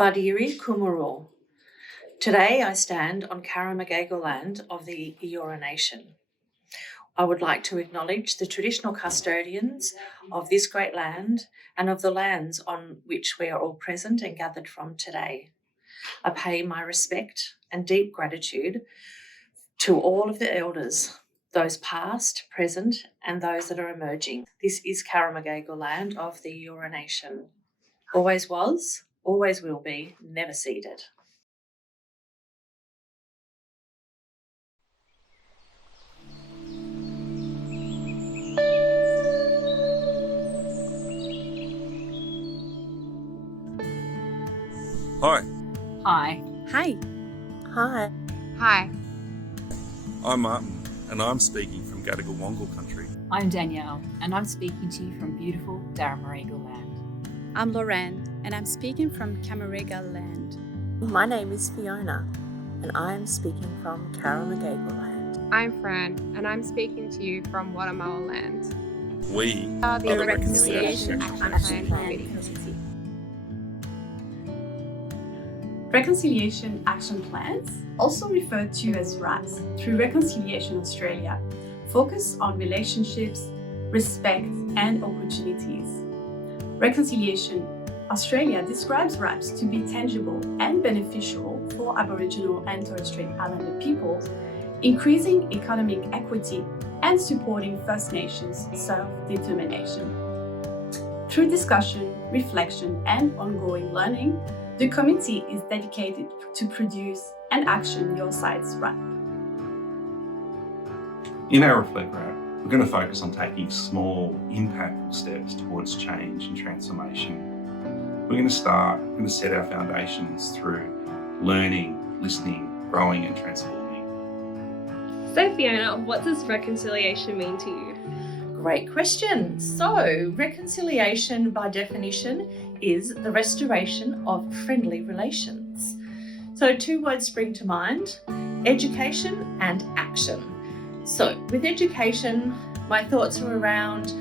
Badiri Kumuro. Today I stand on Karamagagal land of the Eora Nation. I would like to acknowledge the traditional custodians of this great land and of the lands on which we are all present and gathered from today. I pay my respect and deep gratitude to all of the elders, those past, present, and those that are emerging. This is Karamagagal land of the Eora Nation. Always was, always will be, never ceded. Hi. Hi. Hi. Hi. Hi. I'm Martin, and I'm speaking from Gadigal country. I'm Danielle, and I'm speaking to you from beautiful Daramarigal land. I'm Lauranne, and I'm speaking from Camaragal land. My name is Fiona, and I am speaking from Karamagagal land. I'm Fran, and I'm speaking to you from Guatemala land. We are the Reconciliation Action Plan Committee. Reconciliation Action Plans, also referred to as RAPs, through Reconciliation Australia, focus on relationships, respect, and opportunities. Reconciliation Australia describes RAPs to be tangible and beneficial for Aboriginal and Torres Strait Islander peoples, increasing economic equity and supporting First Nations self-determination. Through discussion, reflection, and ongoing learning, the committee is dedicated to produce and action your side's RAP. In our Reflect RAP, we're going to focus on taking small, impactful steps towards change and transformation. We're going to set our foundations through learning, listening, growing and transforming. So Fiona, what does reconciliation mean to you? Great question. So, reconciliation by definition is the restoration of friendly relations. So, two words spring to mind: education and action. So, with education, my thoughts are around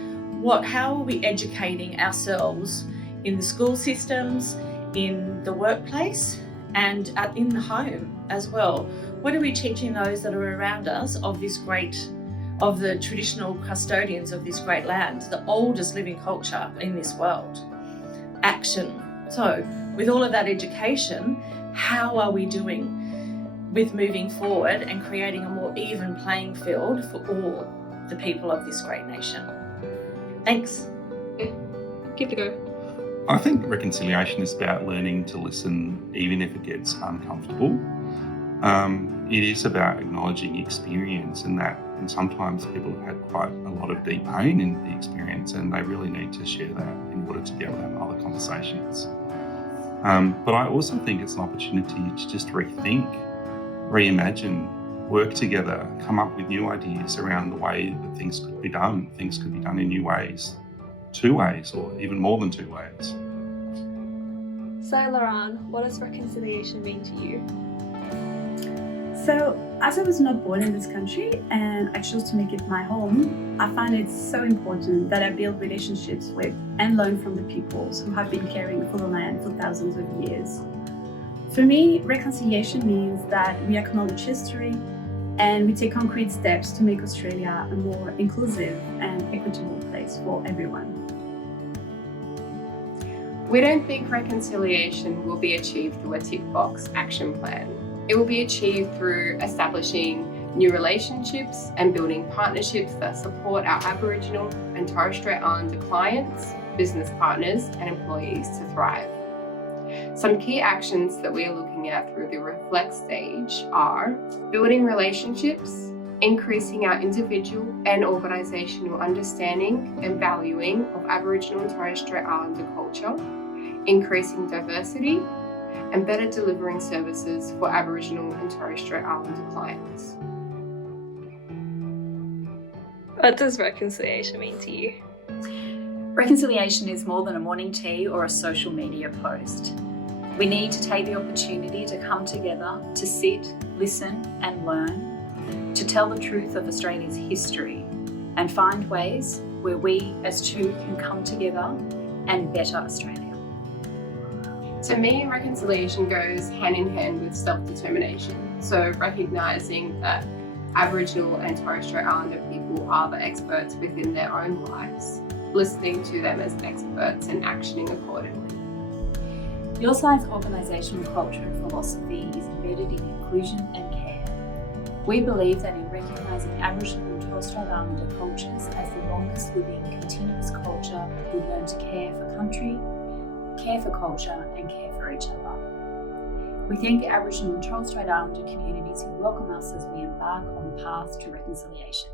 how are we educating ourselves in the school systems, in the workplace, and in the home as well. What are we teaching those that are around us of the traditional custodians of this great land, the oldest living culture in this world? Action. So with all of that education, how are we doing with moving forward and creating a more even playing field for all the people of this great nation? Thanks. Give it a go. I think reconciliation is about learning to listen even if it gets uncomfortable. It is about acknowledging experience and sometimes people have had quite a lot of deep pain in the experience and they really need to share that in order to be able to have other conversations. But I also think it's an opportunity to just rethink, reimagine, work together, come up with new ideas around the way that things could be done. Things could be done in new ways, 2 ways, or even more than 2 ways. So Lauranne, what does reconciliation mean to you? So, as I was not born in this country and I chose to make it my home, I find it so important that I build relationships with and learn from the peoples who have been caring for the land for thousands of years. For me, reconciliation means that we acknowledge history and we take concrete steps to make Australia a more inclusive and equitable place for everyone. We don't think reconciliation will be achieved through a tick box action plan. It will be achieved through establishing new relationships and building partnerships that support our Aboriginal and Torres Strait Islander clients, business partners and employees to thrive. Some key actions that we are looking at through the Reflect stage are building relationships, increasing our individual and organisational understanding and valuing of Aboriginal and Torres Strait Islander culture, increasing diversity, and better delivering services for Aboriginal and Torres Strait Islander clients. What does reconciliation mean to you? Reconciliation is more than a morning tea or a social media post. We need to take the opportunity to come together, to sit, listen and learn, to tell the truth of Australia's history and find ways where we as two can come together and better Australia. To me, reconciliation goes hand in hand with self-determination. So recognising that Aboriginal and Torres Strait Islander people are the experts within their own lives, listening to them as experts and actioning accordingly. Your Side's organisational culture and philosophy is embedded in inclusion and care. We believe that in recognising Aboriginal and Torres Strait Islander cultures as the longest living continuous culture, we learn to care for country, care for culture and care for each other. We thank the Aboriginal and Torres Strait Islander communities who welcome us as we embark on the path to reconciliation.